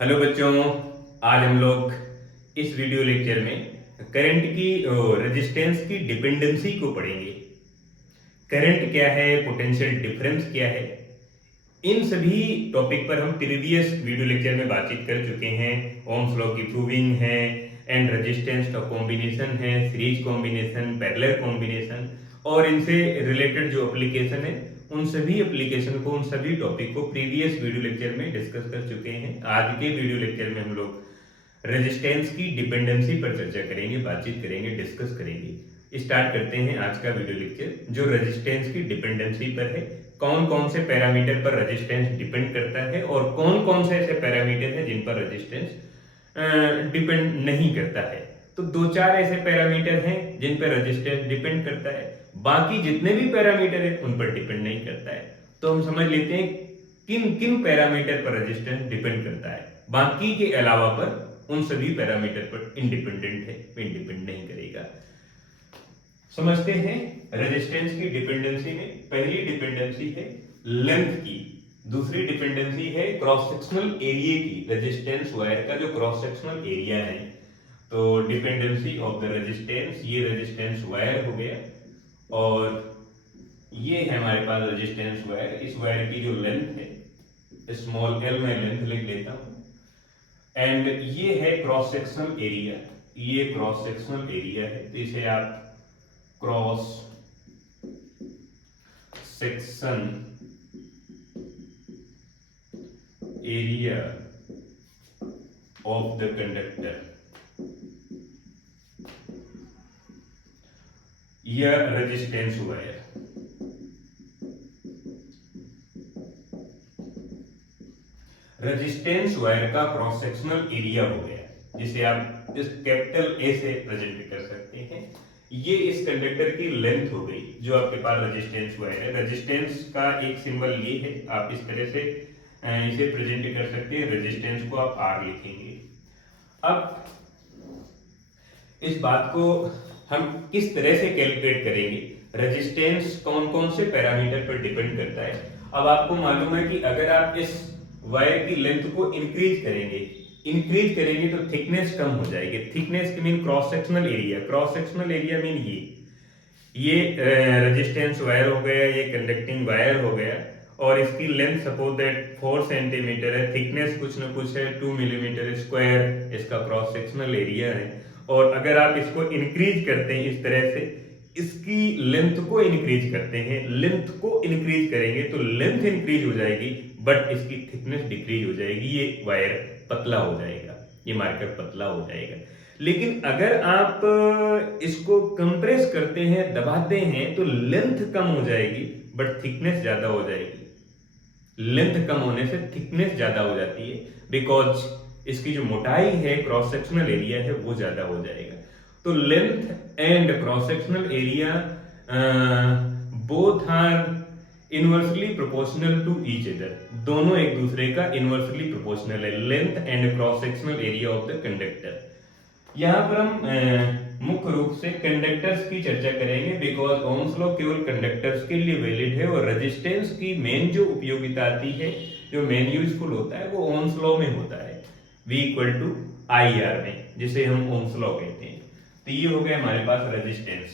Hello बच्चों, आज हम लोग इस वीडियो लेक्चर में करंट की रेजिस्टेंस की डिपेंडेंसी को पढ़ेंगे। करंट क्या है, पोटेंशियल डिफरेंस क्या है, इन सभी टॉपिक पर हम प्रीवियस वीडियो लेक्चर में बातचीत कर चुके हैं। ओम्स लॉ की प्रूविंग है, एंड रेजिस्टेंस का कॉम्बिनेशन है, सीरीज कॉम्बिनेशन, पैरेलल कॉम्बिनेशन और इनसे रिलेटेड जो एप्लीकेशन है उन सभी एप्लीकेशन को, उन सभी टॉपिक को प्रीवियस वीडियो लेक्चर में डिस्कस कर चुके हैं। आज के वीडियो लेक्चर में हम लोग रेजिस्टेंस की डिपेंडेंसी पर चर्चा करेंगे, बातचीत करेंगे, डिस्कस करेंगे। स्टार्ट करते हैं आज का वीडियो लेक्चर जो रेजिस्टेंस की डिपेंडेंसी पर है। कौन कौन से पैरामीटर पर रेजिस्टेंस डिपेंड करता है और कौन कौन से ऐसे पैरामीटर हैं जिन पर रेजिस्टेंस डिपेंड नहीं करता है। तो दो चार ऐसे पैरामीटर हैं जिन पर रेजिस्टेंस डिपेंड करता है, बाकी जितने भी पैरामीटर हैं उन पर डिपेंड नहीं करता है। तो हम समझ लेते हैं किन किन पैरामीटर पर रेजिस्टेंस डिपेंड करता है, बाकी के अलावा पर उन सभी पैरामीटर पर इंडिपेंडेंट है, इंडिपेंड नहीं करेगा। समझते हैं रेजिस्टेंस की डिपेंडेंसी में पहली डिपेंडेंसी है लेंथ की, दूसरी डिपेंडेंसी है क्रॉस सेक्शनल एरिया की। रेजिस्टेंस वायर का जो क्रॉस सेक्शनल एरिया है, तो डिपेंडेंसी ऑफ द रेजिस्टेंस, ये रेजिस्टेंस वायर हो गया और ये है हमारे पास रेजिस्टेंस वायर। इस वायर की जो लेंथ है, स्मॉल एल में लेंथ लिख देता हूं, एंड ये है क्रॉस सेक्शनल एरिया, ये क्रॉस सेक्शनल एरिया है। तो इसे आप cross section area of the conductor या रेजिस्टेंस वायर। रेजिस्टेंस वायर का क्रॉस सेक्शनल एरिया हो गया, जिसे आप इस कैपिटल ए से प्रेजेंट कर सकते हैं। ये इस कंडक्टर की लेंथ हो गई जो आपके पास रेजिस्टेंस वायर है। रेजिस्टेंस का एक सिंबल ये है, आप इस तरह से इसे प्रेजेंट कर सकते हैं। रेजिस्टेंस को आप आर लिखेंगे। अब इस बात को हम किस तरह से कैलकुलेट करेंगे, रेजिस्टेंस कौन कौन से पैरामीटर पर डिपेंड करता है। अब आपको मालूम है कि अगर आप इस वायर की लेंथ को इंक्रीज करेंगे तो थिकनेस कम हो जाएगी। Thickness mean cross sectional area, cross sectional area mean ये रेजिस्टेंस वायर हो गया, ये कंडक्टिंग वायर हो गया और इसकी लेंथ सपोज दैट 4 सेंटीमीटर है, थिकनेस कुछ न कुछ है 2 मिलीमीटर स्क्वायर इसका क्रॉस सेक्शनल एरिया है। और अगर आप इसको इंक्रीज करते हैं इस तरह से, इसकी लेंथ को इंक्रीज करते हैं, लेंथ को इंक्रीज करेंगे तो लेंथ इंक्रीज हो जाएगी बट इसकी थिकनेस डिक्रीज हो जाएगी, ये वायर पतला हो जाएगा, ये मार्कर पतला हो जाएगा। लेकिन अगर आप इसको कंप्रेस करते हैं, दबाते हैं तो लेंथ कम हो जाएगी बट थिकनेस ज्यादा हो जाएगी। लेंथ कम होने से थिकनेस ज्यादा हो जाती है बिकॉज इसकी जो मोटाई है, क्रॉस सेक्शनल एरिया है, वो ज्यादा हो जाएगा। तो length and cross sectional area both are inversely proportional to each other, दोनों एक दूसरे का इनवर्सली प्रोपोर्शनल है, length and cross sectional area of the conductor. यहां पर हम मुख्य रूप से कंडक्टर्स की चर्चा करेंगे बिकॉज ओम्स लॉ केवल कंडक्टर्स के लिए वैलिड है और रेजिस्टेंस की मेन जो उपयोगिता आती है, जो मेन यूजफुल होता है, वो ओम्स लॉ में होता है, V equal to I R में, जिसे हम ओम्स लॉ कहते हैं। तो ये हो गया हमारे पास रेजिस्टेंस।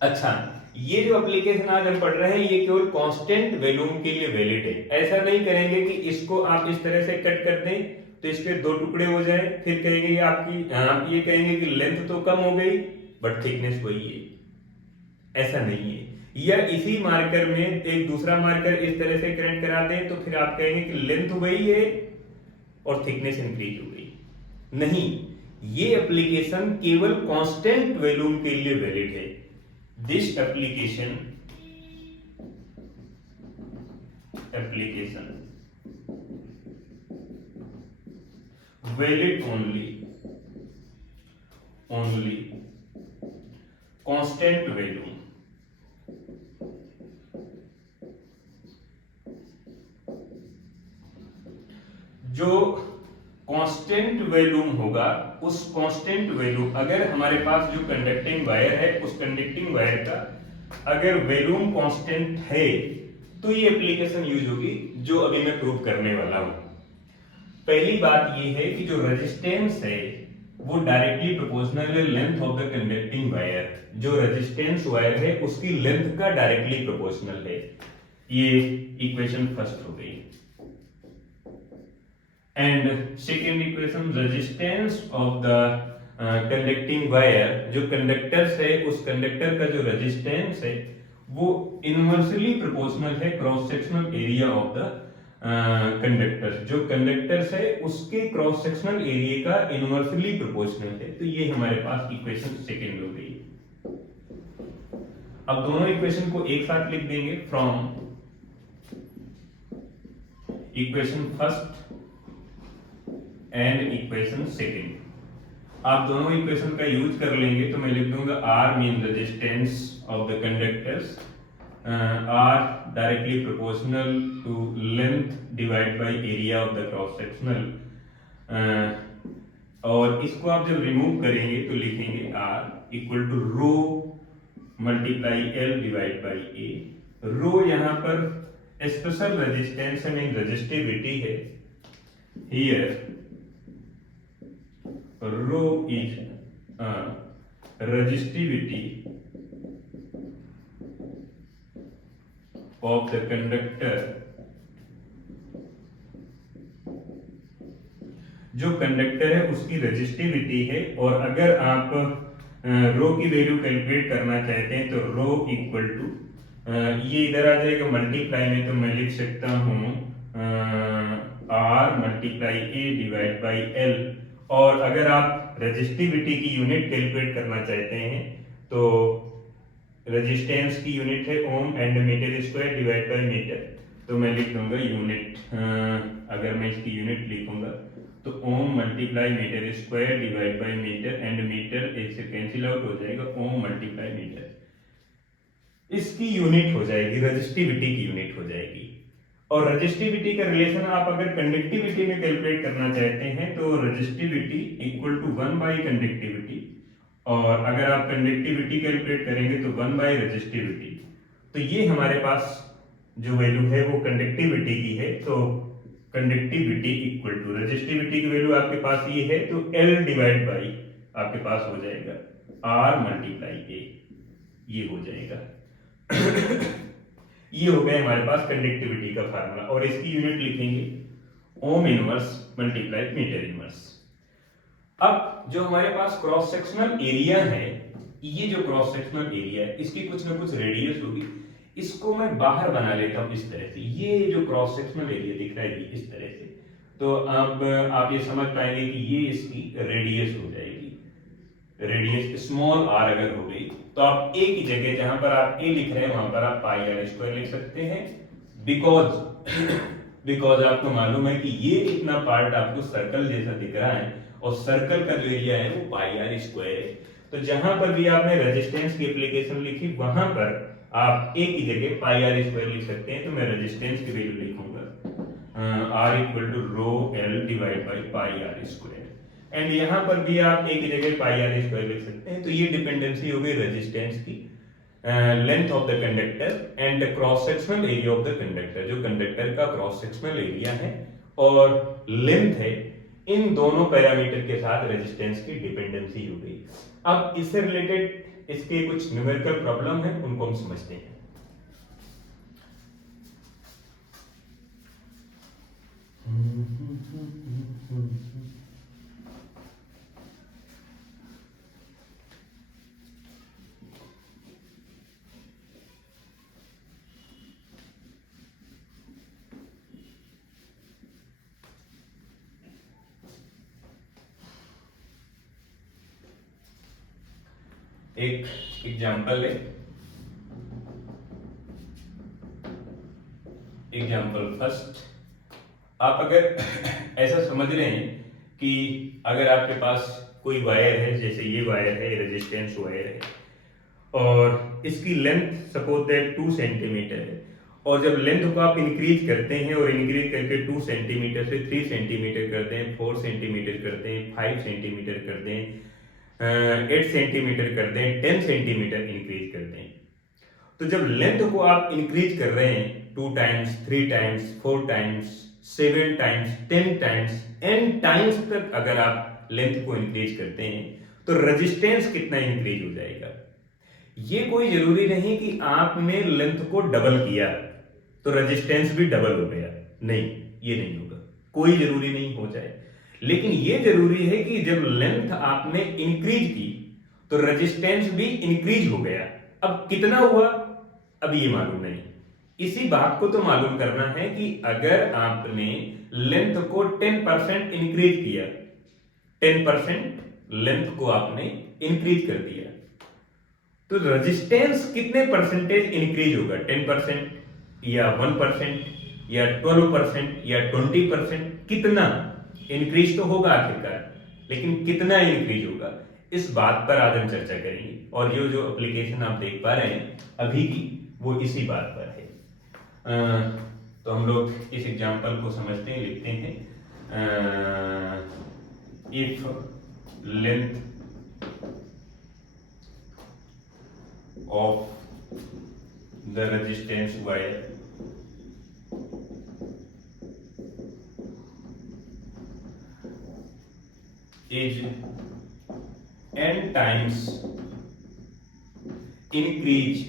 अच्छा, ये जो एप्लीकेशन आज हम पढ़ रहे हैं ये केवल कांस्टेंट वैल्यूम के लिए वैलिड है। ऐसा नहीं करेंगे कि इसको आप इस तरह से कट कर दें तो इसके दो टुकड़े हो जाए, फिर कहेंगे आप ये कहेंगे कि लेंथ तो कम हो गई बट थिकनेस वही है, ऐसा नहीं है। या इसी मार्कर में एक दूसरा मार्कर इस तरह से कनेक्ट करा दें तो फिर आप कहेंगे कि लेंथ वही है और थिकनेस इंक्रीज हो गई। नहीं, ये एप्लीकेशन केवल कांस्टेंट वैल्यूम के लिए वैलिड है। This application valid only constant value, जो कांस्टेंट वैल्यूम होगा, उस कांस्टेंट वैल्यू, अगर हमारे पास जो कंडक्टिंग वायर है उस कंडक्टिंग वायर का अगर वैल्यूम कांस्टेंट है तो ये एप्लीकेशन यूज होगी जो अभी मैं प्रूव करने वाला हूं। पहली बात ये है कि जो रेजिस्टेंस है वो डायरेक्टली प्रोपोर्शनल है length of the conducting wire. जो रेजिस्टेंस वायर है उसकी लेंथ का डायरेक्टली प्रोपोर्शनल है। ये इक्वेशन फर्स्ट हो गई। And second equation, resistance of the conducting wire, जो कंडक्टर्स है उस कंडक्टर का जो रेजिस्टेंस है वो इनवर्सली प्रोपोर्शनल है cross sectional area of the conductor. जो कंडक्टर्स है उसके क्रॉस सेक्शनल एरिया का इनवर्सली प्रोपोर्शनल है। तो ये हमारे पास इक्वेशन सेकेंड हो गई। अब दोनों इक्वेशन को एक साथ लिख देंगे। From equation first and equation second, आप दोनों इक्वेशन का यूज कर लेंगे। तो मैं लिख दूंगा R mean resistance of the conductors, R directly proportional to length divide by area of the cross sectional. और इसको आप जब रिमूव करेंगे तो लिखेंगे R equal to rho multiply L divide by A। Rho यहाँ पर स्पेशल रेजिस्टेंस है, मीन रेजिस्टिविटी है। Here rho is resistivity of the conductor। जो कंडक्टर है उसकी रेजिस्टिविटी है। और अगर आप रो की वैल्यू कैलकुलेट करना चाहते हैं तो रो इक्वल टू, ये इधर आ जाएगा मल्टीप्लाई में, तो मैं लिख सकता हूं R multiply A divide by L। और अगर आप रेजिस्टिविटी की यूनिट कैलकुलेट करना चाहते हैं तो रेजिस्टेंस की यूनिट है ohm and metre square divide by metre. तो मैं लिख दूंगा यूनिट, अगर मैं इसकी यूनिट लिखूंगा तो ohm multiply metre square divide by metre, and metre एक से कैंसिल आउट हो जाएगा, ओम मल्टीप्लाई मीटर। इसकी यूनिट हो जाएगी, रेजिस्टिविटी की यूनिट हो जाएगी। और रेजिस्टिविटी का रिलेशन आप अगर कंडक्टिविटी में कैलकुलेट करना चाहते हैं तो resistivity equal to 1 by conductivity, और अगर आप कंडक्टिविटी कैलकुलेट करेंगे तो 1 बाई रेजिस्टिविटी। तो ये हमारे पास जो वैल्यू है वो कंडक्टिविटी की है। तो कंडक्टिविटी इक्वल टू रेजिस्टिविटी की वैल्यू आपके पास ये है, तो L डिवाइड बाई आपके पास हो जाएगा R मल्टीप्लाई A, ये हो जाएगा। ये हो गया हमारे पास कंडक्टिविटी का फार्मूला। और इसकी यूनिट लिखेंगे ohm inverse multiply metre inverse. अब जो हमारे पास क्रॉस सेक्शनल एरिया है, ये जो क्रॉस सेक्शनल एरिया है इसकी कुछ ना कुछ रेडियस होगी। इसको मैं बाहर बना लेता हूं इस तरह से। ये जो क्रॉस सेक्शनल एरिया दिख रहा है इस तरह से, तो अब आप ये समझ पाएंगे कि ये इसकी रेडियस हो जाएगी। रेडियस स्मॉल r अगर हो गई तो आप a की जगह जहां पर आप a लिख रहे हैं वहां पर आप पाई r स्क्वायर लिख सकते हैं। बिकॉज आपको मालूम है कि ये इतना पार्ट आपको सर्कल जैसा दिख रहा है और सर्कल का जो एरिया है वो पाई r स्क्वायर है। तो जहां पर भी आपने रेजिस्टेंस की एप्लीकेशन लिखी वहां पर आप a की जगह पाई r स्क्वायर लिख सकते हैं। तो मैं रेजिस्टेंस की वैल्यू लिखूंगा r equal to rho L divide by pi r square. And यहां पर भी आप a की जगह पाई r स्क्वायर लिख सकते हैं। तो ये डिपेंडेंसी हो गई रेजिस्टेंस की, length of the conductor and the cross sectional area of the conductor. जो कंडक्टर का क्रॉस सेक्शनल एरिया है और लेंथ है, इन दोनों पैरामीटर के साथ रेजिस्टेंस की डिपेंडेंसी हो गई। अब इससे रिलेटेड इसके कुछ न्यूमेरिकल प्रॉब्लम है, उनको हम समझते हैं। एक एग्जाम्पल है, एग्जाम्पल फर्स्ट। आप अगर ऐसा समझ रहे हैं कि अगर आपके पास कोई वायर है, जैसे ये वायर है, रेजिस्टेंस वायर है, और इसकी लेंथ सपोज दैट 2 सेंटीमीटर है, और जब लेंथ को आप इंक्रीज करते हैं और इंक्रीज करके 2 सेंटीमीटर से 3 सेंटीमीटर करते हैं, 4 सेंटीमीटर करते हैं, 5 सेंटीमीटर करते हैं, 8 सेंटीमीटर करते हैं, 10 सेंटीमीटर इंक्रीज करते हैं। तो जब लेंथ को आप इंक्रीज कर रहे हैं 2 times, 3 times, 4 times, 7 times, 10 times, n times तक अगर आप लेंथ को इंक्रीज करते हैं तो रेजिस्टेंस कितना इंक्रीज हो जाएगा। ये कोई जरूरी नहीं कि आपने लेंथ को डबल किया तो रेजिस्टेंस भी डबल हो गया, नहीं, ये नहीं होगा, कोई जरूरी नहीं हो जाए। लेकिन ये जरूरी है कि जब लेंथ आपने इंक्रीज की तो रेजिस्टेंस भी इंक्रीज हो गया। अब कितना हुआ अब ये मालूम नहीं, इसी बात को तो मालूम करना है कि अगर आपने लेंथ को 10% इंक्रीज किया, 10% लेंथ को आपने इंक्रीज कर दिया, तो रेजिस्टेंस कितने परसेंटेज इंक्रीज होगा, 10% या 1% या 12% या 20%, कितना इंक्रीज तो होगा आखिरकार, लेकिन कितना इंक्रीज होगा, इस बात पर आज हम चर्चा करेंगे। और ये जो एप्लीकेशन आप देख पा रहे हैं अभी की, वो इसी बात पर है। तो हम लोग इस एग्जाम्पल को समझते हैं, लिखते हैं। If length of the resistance wire is n times increase,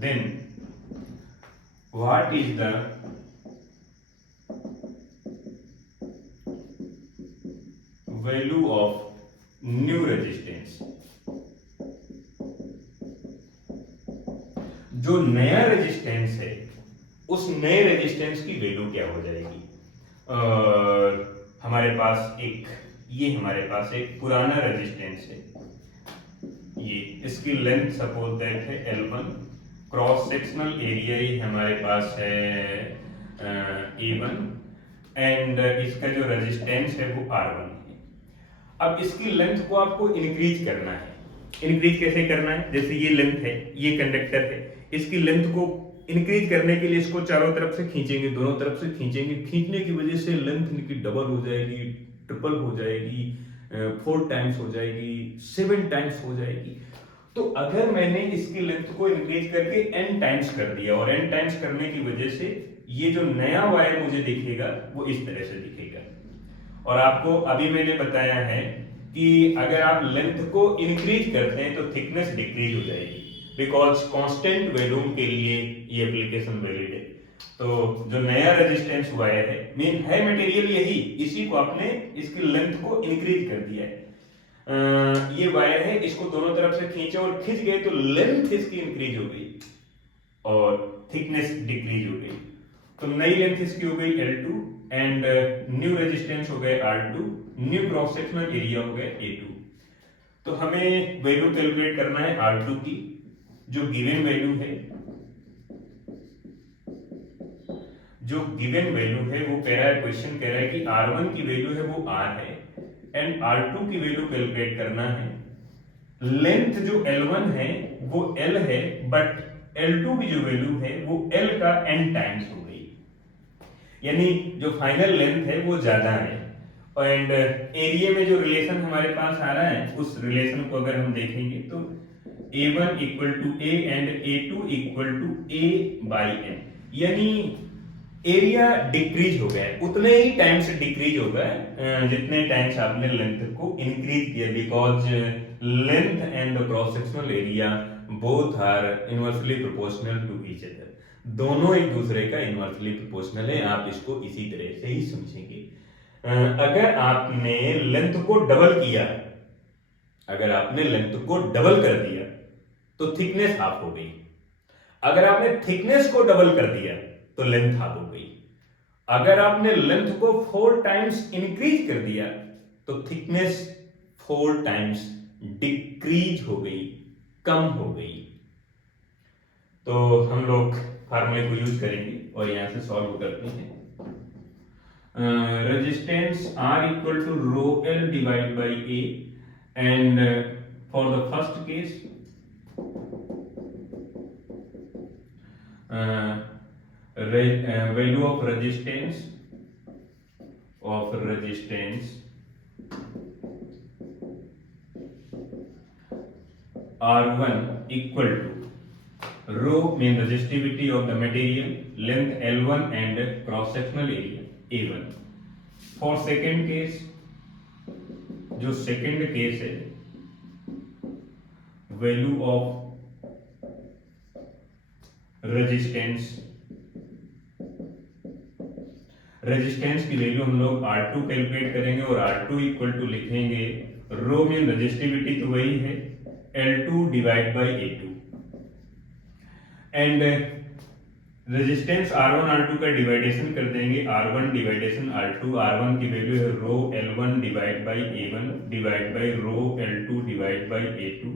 then what is the value of new resistance. जो नया रेजिस्टेंस है उस नए रेजिस्टेंस की वैल्यू क्या हो जाएगी। हमारे पास एक पुराना रेजिस्टेंस है, ये इसकी लेंथ सपोज दैट है L1, क्रॉस सेक्शनल एरिया ही हमारे पास है A1 एंड इसका जो रेजिस्टेंस है वो R1 है। अब इसकी लेंथ को आपको इंक्रीज करना है। इंक्रीज कैसे करना है, जैसे ये लेंथ है, ये कंडक्टर है, इसकी लेंथ को इंक्रीज करने के लिए इसको चारों तरफ से खींचेंगे, दोनों तरफ से खींचेंगे, खींचने की वजह से लेंथ इनकी डबल हो जाएगी, ट्रिपल हो जाएगी, 4 टाइम्स हो जाएगी, 7 टाइम्स हो जाएगी। तो अगर मैंने इसकी लेंथ को इंक्रीज करके n टाइम्स कर दिया और n टाइम्स करने की वजह से ये जो नया वायर मुझे दिखेगा वो इस तरह से दिखेगा। और आपको अभी मैंने बताया है कि अगर आप लेंथ को इंक्रीज करते हैं तो थिकनेस डिक्रीज हो जाएगी, बिकॉज कांस्टेंट वॉल्यूम के लिए ये एप्लीकेशन वैलिड है। तो जो नया रेजिस्टेंस वायर है, मेन है मटेरियल यही, इसी को आपने इसकी लेंथ को इंक्रीज कर दिया है। ये वायर है, इसको दोनों तरफ से खींचे और खींच गए तो लेंथ इसकी इंक्रीज हो गई और थिकनेस डिक्रीज हो गई। तो नई लेंथ इसकी हो गई L2 एंड न्यू रेजिस्टेंस हो गए R2, new cross sectional area हो गए A2। तो हमें वैल्यू कैलकुलेट करना है R2 की, जो गिवन वैल्यू है वो कह रहा है, क्वेश्चन कह रहा है कि R1 की वैल्यू है वो R है एंड R2 की वैल्यू कैलकुलेट करना है। लेंथ जो L1 है वो L है, बट L2 की जो वैल्यू है वो L का n टाइम्स हो गई, यानी जो फाइनल लेंथ है वो ज्यादा है। एंड एरिया में जो रिलेशन हमारे पास आ रहा है उस रिलेशन को अगर हम देखेंगे तो A1 equal to A and A2 equal to A by n, यानी एरिया डिक्रीज हो गया है, उतने ही टाइम्स डिक्रीज हो गया जितने टाइम्स आपने लेंथ को इंक्रीज किया, because length and the cross sectional area both are inversely proportional to each other, दोनों एक दूसरे का इनवर्सली प्रोपोर्शनल है। आप इसको इसी तरह से ही समझेंगे। अगर आपने लेंथ को डबल किया, अगर आपने लेंथ को डबल कर दिया तो थिकनेस हाफ हो गई, अगर आपने थिकनेस को डबल कर दिया तो लेंथ हाफ हो गई, अगर आपने लेंथ को 4 टाइम्स इंक्रीज कर दिया तो थिकनेस 4 टाइम्स डिक्रीज हो गई, कम हो गई। तो हम लोग फार्मूले को यूज करेंगे और यहां से सॉल्व करते हैं। Resistance R equal to rho L divide by A and for the first case value of resistance R1 equal to rho mean resistivity of the material, length L1 and cross sectional area A1। For second case, जो second case है, value of resistance, resistance की वैल्यू हम लोग R2 calculate करेंगे और R2 equal to लिखेंगे, रो mean resistivity तो वही है L2 divide by A2 and resistance R1 R2 का डिवाइडेशन कर देंगे, R1 डिवाइडेशन R2, R1 की वैल्यू है रो L1 divide by A1 divide by rho L2 divide by A2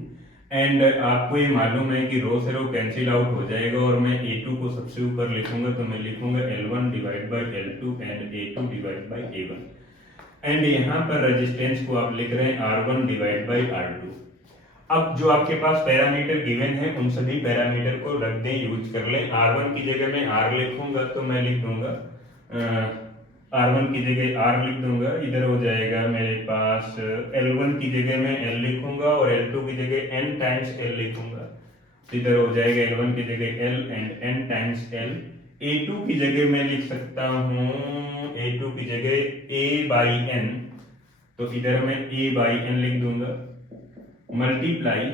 and आपको ये मालूम है कि रो से रो कैंसिल आउट हो जाएगा और मैं A2 को सबसे ऊपर लिखूंगा तो मैं लिखूंगा L1 divide by L2 and A2 divide by A1 and यहाँ पर रेजिस्टेंस को आप लिख रहे हैं R1 डिवाइड बाई R2। अब जो आपके पास पैरामीटर गिवन है उन सभी पैरामीटर को रख दें, यूज कर लें। R1 की जगह मैं R लिखूंगा तो मैं लिख दूंगा R1 की जगह R लिख दूंगा, इधर हो जाएगा मेरे पास L1 की जगह मैं L लिखूंगा और L2 की जगह N टाइम्स L लिखूंगा, इधर हो जाएगा L1 की जगह L and N times L। A2 की जगह मैं लिख सकता हूँ, A2 की जगह A बाई N, तो इधर मैं A बाई N लिख दूंगा, मल्टीप्लाई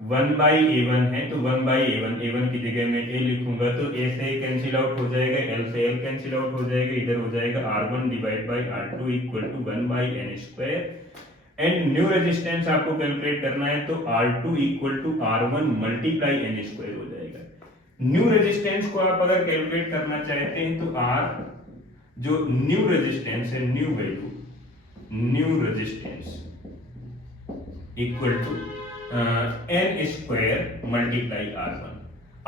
1 बाई A1 है तो 1 बाई A1, A1 की जगह मैं A लिखूंगा तो A से कैंसिल आउट हो जाएगा, L से L कैंसिल आउट हो जाएगा, इधर हो जाएगा R1 divide by R2 equal to 1 by N square and new resistance आपको कैलकुलेट करना है तो R2 equal to R1 multiply N square हो जाएगा। न्यू रेजिस्टेंस को आप अगर कैलकुलेट करना चाहते हैं तो R जो न्यू रेजिस्टेंस है, new value, new resistance equal to N square multiply R1।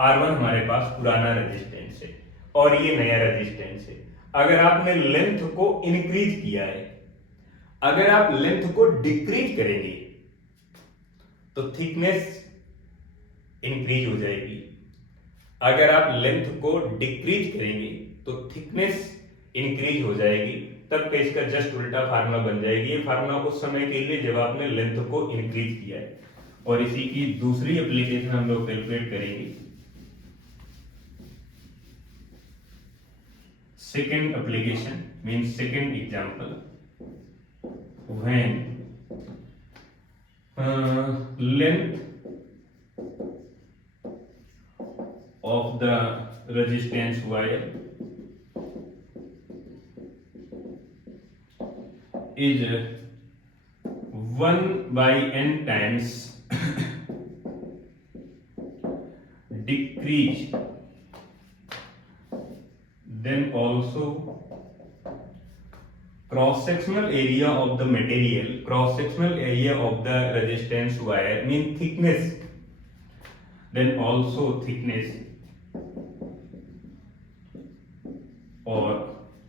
R1 हमारे पास पुराना रेजिस्टेंस है और ये नया रेजिस्टेंस है। अगर आपने लेंथ को इंक्रीज किया है, अगर आप लेंथ को डिक्रीज करेंगे तो थिकनेस इंक्रीज हो जाएगी, अगर आप लेंथ को डिक्रीज करेंगे तो थिकनेस इंक्रीज हो जाएगी, तब का इसका जस्ट उल्टा फार्मूला बन जाएगी। ये फार्मूला उस समय के लिए जब आपने लेंथ को इंक्रीज किया है। और इसी की दूसरी एप्लीकेशन हम लोग कैलकुलेट करेंगे। Second application means second example, when length of the resistance wire is 1 by N times decreased, then also cross sectional area of the material, cross sectional area of the resistance wire mean thickness, then also thickness or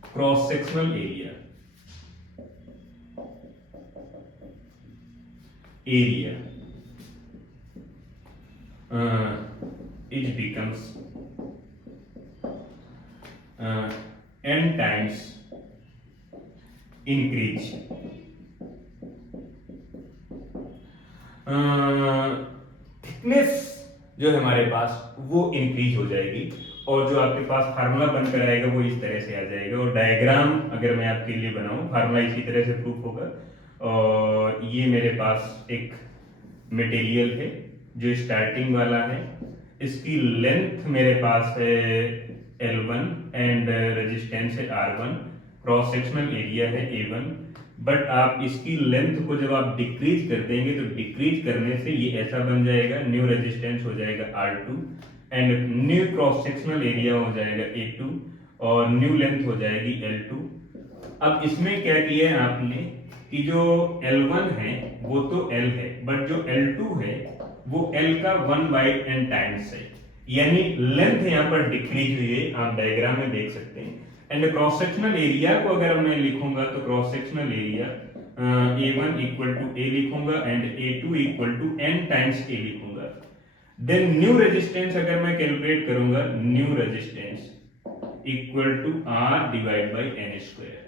cross sectional area it becomes N times increase। Thickness जो है हमारे पास वो increase हो जाएगी और जो आपके पास formula बनकर आएगा वो इस तरह से आ जाएगा। और डायग्राम अगर मैं आपके लिए बनाऊं, फार्मूला इसी तरह से प्रूफ होगा। और ये मेरे पास एक मटेरियल है जो स्टार्टिंग वाला है, इसकी लेंथ मेरे पास है L1 एंड रेजिस्टेंस है R1, क्रॉस सेक्शनल एरिया है A1। बट आप इसकी लेंथ को जब आप डिक्रीज कर देंगे तो डिक्रीज करने से ये ऐसा बन जाएगा, न्यू रेजिस्टेंस हो जाएगा R2 and new cross sectional area हो जाएगा A2 और न्यू लेंथ हो जाएगी L2। अब इसमें क्या किया है आपने कि जो L1 है वो तो L है, बट जो L2 है वो L का 1 बाई N टाइम्स है, यानी लेंथ यहाँ पर डिक्रीज हुई है, आप डायग्राम में देख सकते हैं। एंड क्रॉस सेक्शनल एरिया को अगर मैं लिखूंगा तो cross sectional area A1 equal to A लिखूंगा and A2 equal to N times A लिखूंगा। देन न्यू रेजिस्टेंस अगर मैं कैलकुलेट करूंगा, new resistance equal to R divide by N square,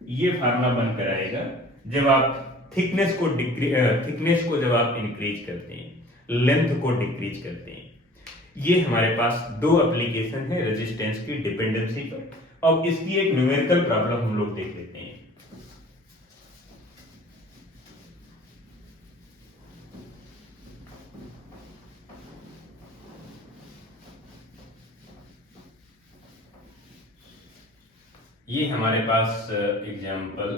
ये फार्मूला बनकर आएगा जब आप थिकनेस को जब आप इंक्रीज करते हैं, लेंथ को डिक्रीज करते हैं। ये हमारे पास दो एप्लीकेशन है रेजिस्टेंस की डिपेंडेंसी पर। अब इसकी एक न्यूमेरिकल प्रॉब्लम हम लोग देख लेते हैं। ये हमारे पास एग्जाम्पल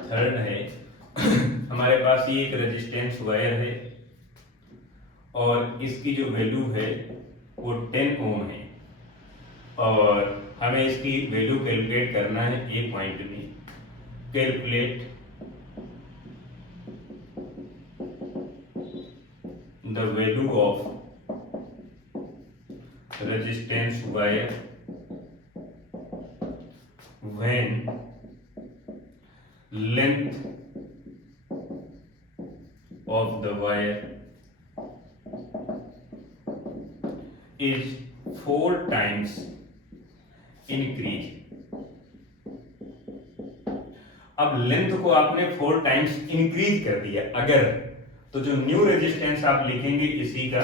थर्ड है। हमारे पास ये एक रेजिस्टेंस वायर है और इसकी जो वैल्यू है वो 10 ओम है और हमें इसकी वैल्यू कैलकुलेट करना है ए पॉइंट में। Calculate the value of resistance wire when length of the wire is 4 times increase। अब लेंथ को आपने 4 टाइम्स इंक्रीज कर दिया अगर, तो जो न्यू रेजिस्टेंस आप लिखेंगे इसी का,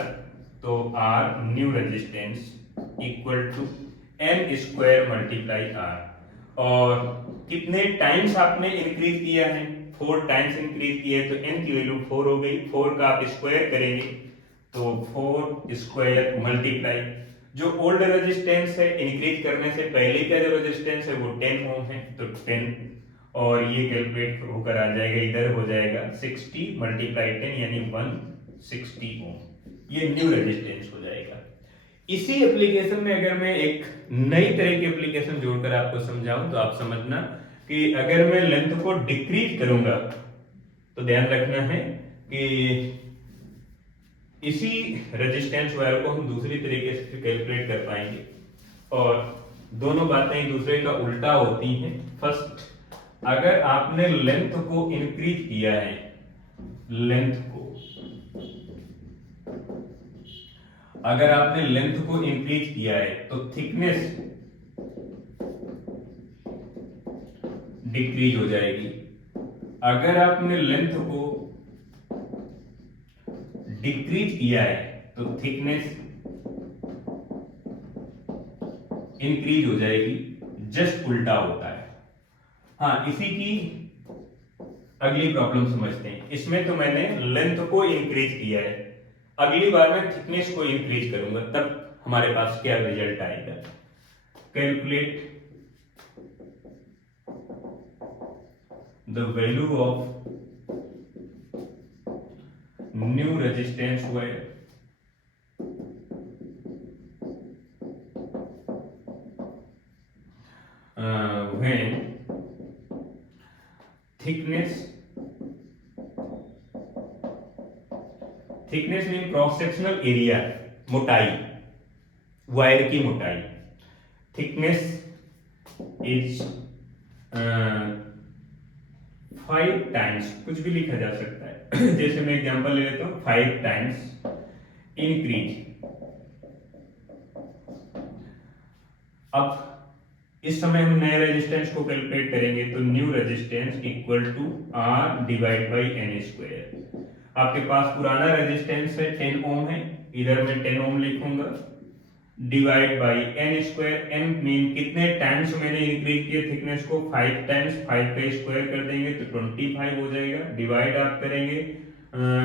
तो R new resistance equal to N square multiply R. और कितने टाइम्स आपने इंक्रीज किया है, 4 टाइम्स इंक्रीज किया है, तो n की वैल्यू 4 हो गई। 4 का आप स्क्वायर करेंगे तो 4 स्क्वायर मल्टीप्लाई जो ओल्ड रेजिस्टेंस है इंक्रीज करने से पहले का जो रेजिस्टेंस है वो 10 ओम है, तो 10 और ये कैलकुलेट होकर आ जाएगा, इधर हो जाएगा 60 मल्टीप्लाई 10 यानी 160 ओम। ये न्यू रेजिस्टेंस हो जाएगा। इसी एप्लीकेशन में अगर मैं एक नई तरह की एप्लीकेशन जोड़कर आपको समझाऊं तो आप समझना कि अगर मैं लेंथ को डिक्रीज करूंगा तो ध्यान रखना है कि इसी रेजिस्टेंस वायर को हम दूसरी तरीके से कैलकुलेट कर पाएंगे और दोनों बातें एक दूसरे का उल्टा होती हैं। फर्स्ट, अगर आपने लेंथ को इंक्रीज किया है, अगर आपने लेंथ को इंक्रीज किया है तो थिकनेस डिक्रीज हो जाएगी। अगर आपने लेंथ को डिक्रीज किया है तो थिकनेस इंक्रीज हो जाएगी। जस्ट उल्टा होता है। हाँ, इसी की अगली प्रॉब्लम समझते हैं। इसमें तो मैंने लेंथ को इंक्रीज किया है, अगली बार मैं थिकनेस को इंक्रीज करूंगा, तब हमारे पास क्या रिजल्ट आएगा। Calculate the value of new resistance wire when thickness mean cross sectional area, मोटाई, वायर की मोटाई। थिकनेस इज 5 टाइम्स, कुछ भी लिखा जा सकता है। जैसे मैं एग्जांपल ले लेता हूं, 5 टाइम्स इंक्रीज। अब इस समय हम नए रेजिस्टेंस को कैलकुलेट करेंगे तो new resistance equal to R divide by N square. आपके पास पुराना रेजिस्टेंस है 10 ओम है, इधर मैं 10 ओम लिखूंगा, divide by N square. N mean कितने टाइम्स मैंने इंक्रीज किया थिकनेस को, 5 टाइम्स, 5 का स्क्वायर कर देंगे तो 25 हो जाएगा। डिवाइड आप करेंगे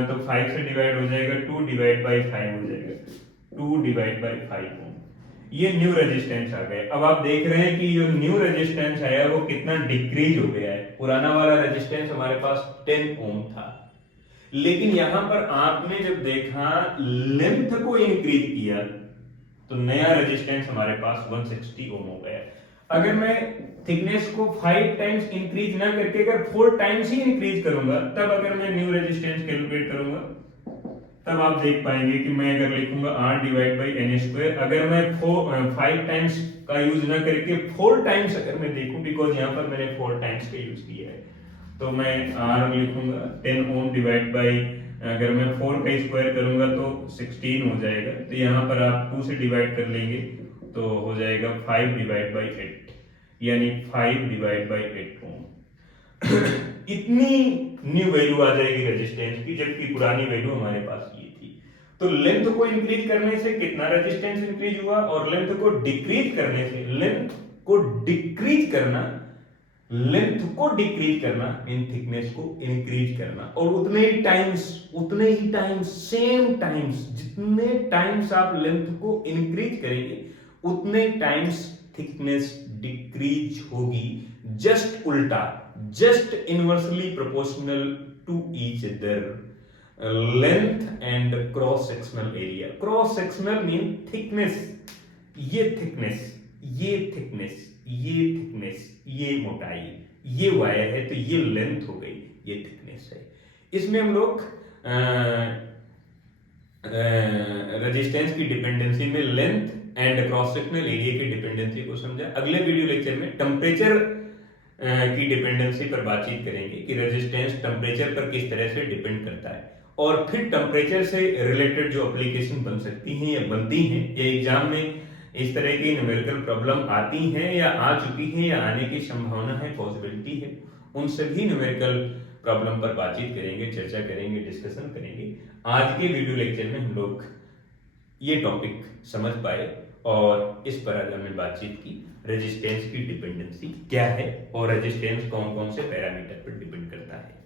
तो 5 से डिवाइड हो जाएगा 2 डिवाइड बाई 5 हो जाएगा, 2 डिवाइड बाई 5 ओम। ये न्यू रेजिस्टेंस आ गया। अब आप देख रहे हैं कि जो न्यू रेजिस्टेंस आया वो कितना डिक्रीज हो गया है। पुराना वाला रेजिस्टेंस हमारे पास 10 ओम था, लेकिन यहां पर आपने जब देखा लेंथ को इंक्रीज किया तो नया रेजिस्टेंस हमारे पास 160 ओम हो गया। अगर मैं थिकनेस को 5 टाइम्स इंक्रीज ना करके अगर 4 टाइम्स ही इंक्रीज करूंगा, तब अगर मैं न्यू रेजिस्टेंस कैलकुलेट करूंगा, तब आप देख पाएंगे कि मैं अगर लिखूंगा r divide by N square, अगर मैं 5 टाइम्स का यूज ना करके 4 टाइम्स अगर मैं देखूं, बिकॉज यहां पर मैंने 4 टाइम्स का यूज किया है, तो मैं r लिखूंगा 10 ओम डिवाइड बाई, अगर मैं 4 का स्क्वायर करूंगा तो 16 हो जाएगा। तो यहां पर आप 2 से डिवाइड कर लेंगे तो हो जाएगा 5 डिवाइड बाई 8, यानी 5 डिवाइड बाई 8 ओम। इतनी न्यू वैल्यू आ जाएगी रेजिस्टेंस की, जबकि पुरानी वैल्यू हमारे पास ये थी। तो लेंथ को इंक्रीज करने से कितना रेजिस्टेंस इंक्रीज हुआ, और लेंथ को डिक्रीज करने से, लेंथ को डिक्रीज करना इन थिकनेस को इंक्रीज करना, और उतने ही टाइम्स सेम टाइम्स, जितने टाइम्स आप लेंथ को इंक्रीज करेंगे उतने टाइम्स थिकनेस डिक्रीज होगी। जस्ट उल्टा, just inversely proportional to each other. Length and cross sectional area, cross sectional mean thickness, ये थिकनेस, ये थिकनेस, ये थिकनेस, ये मोटाई, ये वायर है तो ये लेंथ हो गई, ये थिकनेस है। इसमें हम लोग रेजिस्टेंस की डिपेंडेंसी में length and cross sectional area की डिपेंडेंसी को समझा। अगले वीडियो लेक्चर में टेम्परेचर की डिपेंडेंसी पर बातचीत करेंगे कि रेजिस्टेंस टेम्परेचर पर किस तरह से डिपेंड करता है, और फिर टेम्परेचर से रिलेटेड जो एप्लीकेशन बन सकती हैं या बनती हैं, या एग्जाम में इस तरह की न्यूमेरिकल प्रॉब्लम आती हैं या आ चुकी हैं या आने की संभावना है, पॉसिबिलिटी है, उन सभी न्यूमेरिकल प्रॉब्लम पर बातचीत करेंगे, चर्चा करेंगे, डिस्कशन करेंगे। आज के वीडियो लेक्चर में हम लोग ये टॉपिक समझ पाए और इस पर आज हमने बातचीत की रेजिस्टेंस की डिपेंडेंसी क्या है और रेजिस्टेंस कौन कौन से पैरामीटर पर डिपेंड करता है।